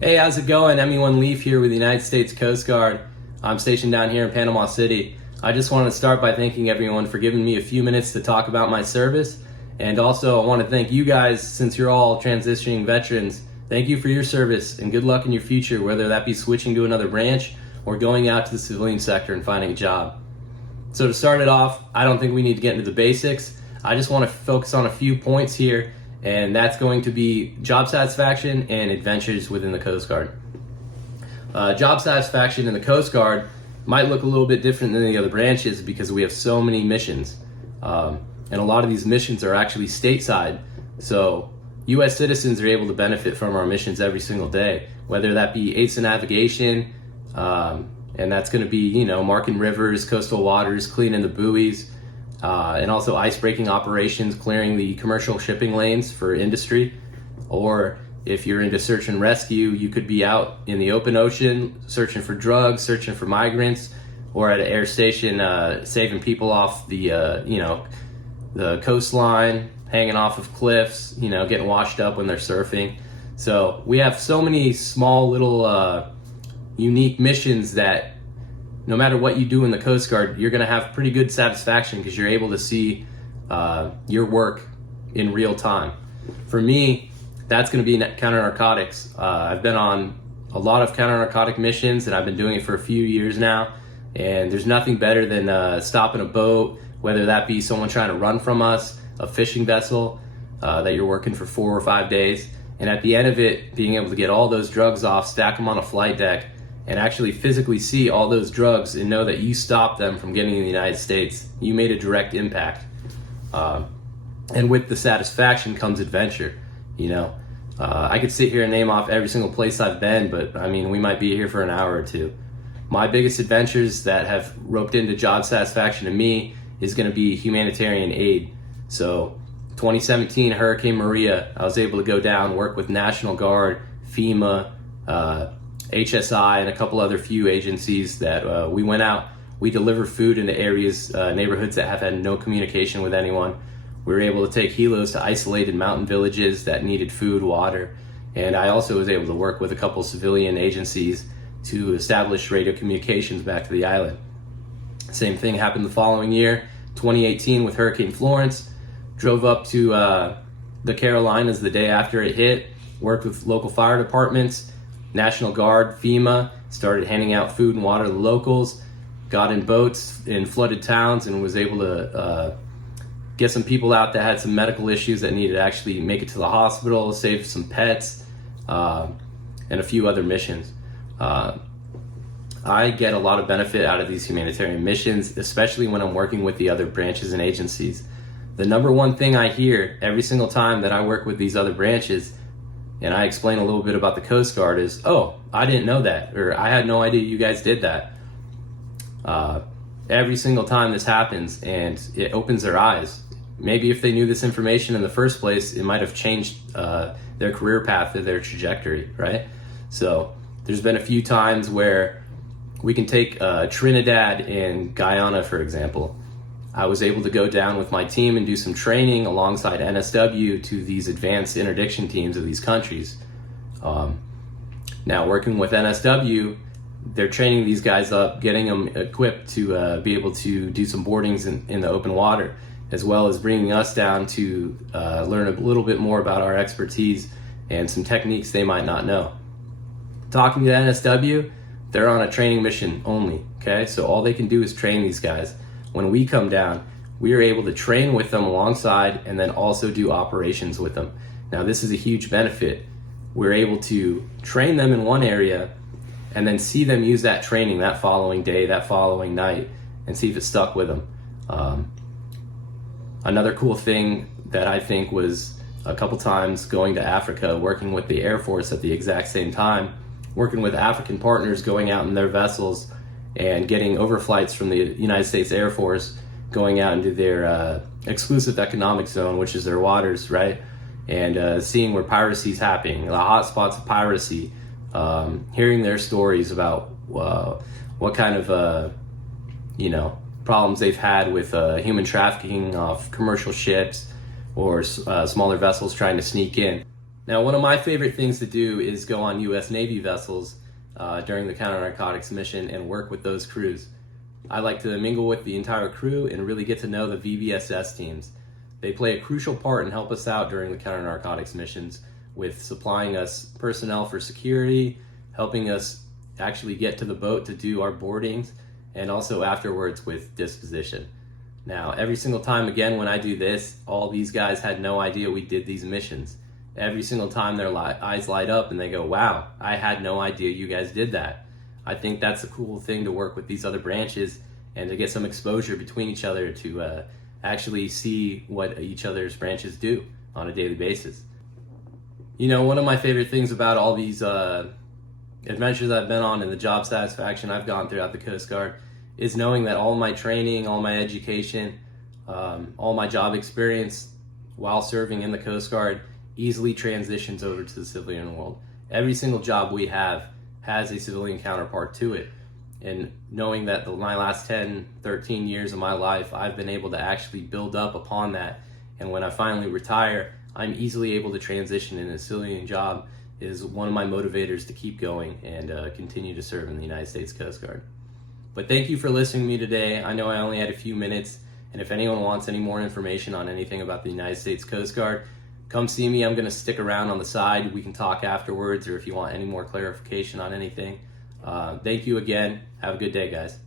Hey, how's it going? ME1 Leaf here with the United States Coast Guard. I'm stationed down here in Panama City. I just wanted to start by thanking everyone for giving me a few minutes to talk about my service. And also, I want to thank you guys, since you're all transitioning veterans. Thank you for your service and good luck in your future, whether that be switching to another branch or going out to the civilian sector and finding a job. So to start it off, I don't think we need to get into the basics. I just want to focus on a few points here, and that's going to be job satisfaction and adventures within the Coast Guard. Job satisfaction in the Coast Guard might look a little bit different than the other branches because we have so many missions. And a lot of these missions are actually stateside. So U.S. citizens are able to benefit from our missions every single day, whether that be aids to navigation, and that's going to be, marking rivers, coastal waters, cleaning the buoys, and also ice-breaking operations, clearing the commercial shipping lanes for industry. Or if you're into search and rescue, you could be out in the open ocean searching for drugs, searching for migrants, or at an air station saving people off the coastline, hanging off of cliffs, getting washed up when they're surfing. So we have so many small little unique missions that no matter what you do in the Coast Guard, you're going to have pretty good satisfaction because you're able to see your work in real time. For me, that's going to be counter-narcotics. I've been on a lot of counter-narcotic missions, and I've been doing it for a few years now. And there's nothing better than stopping a boat, whether that be someone trying to run from us, a fishing vessel that you're working for 4 or 5 days. And at the end of it, being able to get all those drugs off, stack them on a flight deck, and actually physically see all those drugs and know that you stopped them from getting in the United States. You made a direct impact. And with the satisfaction comes adventure. I could sit here and name off every single place I've been, but we might be here for an hour or two. My biggest adventures that have roped into job satisfaction to me is going to be humanitarian aid. So 2017 Hurricane Maria, I was able to go down, work with National Guard, FEMA, HSI, and a couple other few agencies that we went out. We deliver food into areas, neighborhoods that have had no communication with anyone. We were able to take helos to isolated mountain villages that needed food, water, and I also was able to work with a couple civilian agencies to establish radio communications back to the island. Same thing happened the following year, 2018, with Hurricane Florence. Drove up to the Carolinas the day after it hit, worked with local fire departments, National Guard, FEMA, started handing out food and water to the locals, got in boats in flooded towns and was able to get some people out that had some medical issues that needed to actually make it to the hospital, save some pets, and a few other missions. I get a lot of benefit out of these humanitarian missions, especially when I'm working with the other branches and agencies. The number one thing I hear every single time that I work with these other branches and I explain a little bit about the Coast Guard is, oh, I didn't know that, or I had no idea you guys did that. Every single time this happens, and it opens their eyes. Maybe if they knew this information in the first place, it might have changed their career path or their trajectory, right? So there's been a few times where we can take Trinidad and Guyana, for example. I was able to go down with my team and do some training alongside NSW to these advanced interdiction teams of these countries. Now, working with NSW, they're training these guys up, getting them equipped to be able to do some boardings in the open water, as well as bringing us down to learn a little bit more about our expertise and some techniques they might not know. Talking to NSW, they're on a training mission only, okay? So all they can do is train these guys. When we come down, we are able to train with them alongside and then also do operations with them. Now, this is a huge benefit. We're able to train them in one area and then see them use that training that following day, that following night, and see if it stuck with them. Another cool thing that I think was a couple times going to Africa, working with the Air Force at the exact same time, working with African partners, going out in their vessels and getting overflights from the United States Air Force, going out into their exclusive economic zone, which is their waters, right? And seeing where piracy is happening, the hot spots of piracy, hearing their stories about what kind of, problems they've had with human trafficking off commercial ships or smaller vessels trying to sneak in. Now, one of my favorite things to do is go on U.S. Navy vessels during the counter-narcotics mission and work with those crews. I like to mingle with the entire crew and really get to know the VBSS teams. They play a crucial part and help us out during the counter-narcotics missions with supplying us personnel for security, helping us actually get to the boat to do our boardings, and also afterwards with disposition. Now, every single time again when I do this, all these guys had no idea we did these missions. Every single time their eyes light up and they go, wow, I had no idea you guys did that. I think that's a cool thing to work with these other branches and to get some exposure between each other to actually see what each other's branches do on a daily basis. You know, one of my favorite things about all these adventures I've been on and the job satisfaction I've gone throughout the Coast Guard is knowing that all my training, all my education, all my job experience while serving in the Coast Guard easily transitions over to the civilian world. Every single job we have has a civilian counterpart to it. And knowing that my last 10, 13 years of my life, I've been able to actually build up upon that. And when I finally retire, I'm easily able to transition in a civilian job is one of my motivators to keep going and continue to serve in the United States Coast Guard. But thank you for listening to me today. I know I only had a few minutes, and if anyone wants any more information on anything about the United States Coast Guard, come see me. I'm going to stick around on the side. We can talk afterwards, or if you want any more clarification on anything. Thank you again. Have a good day, guys.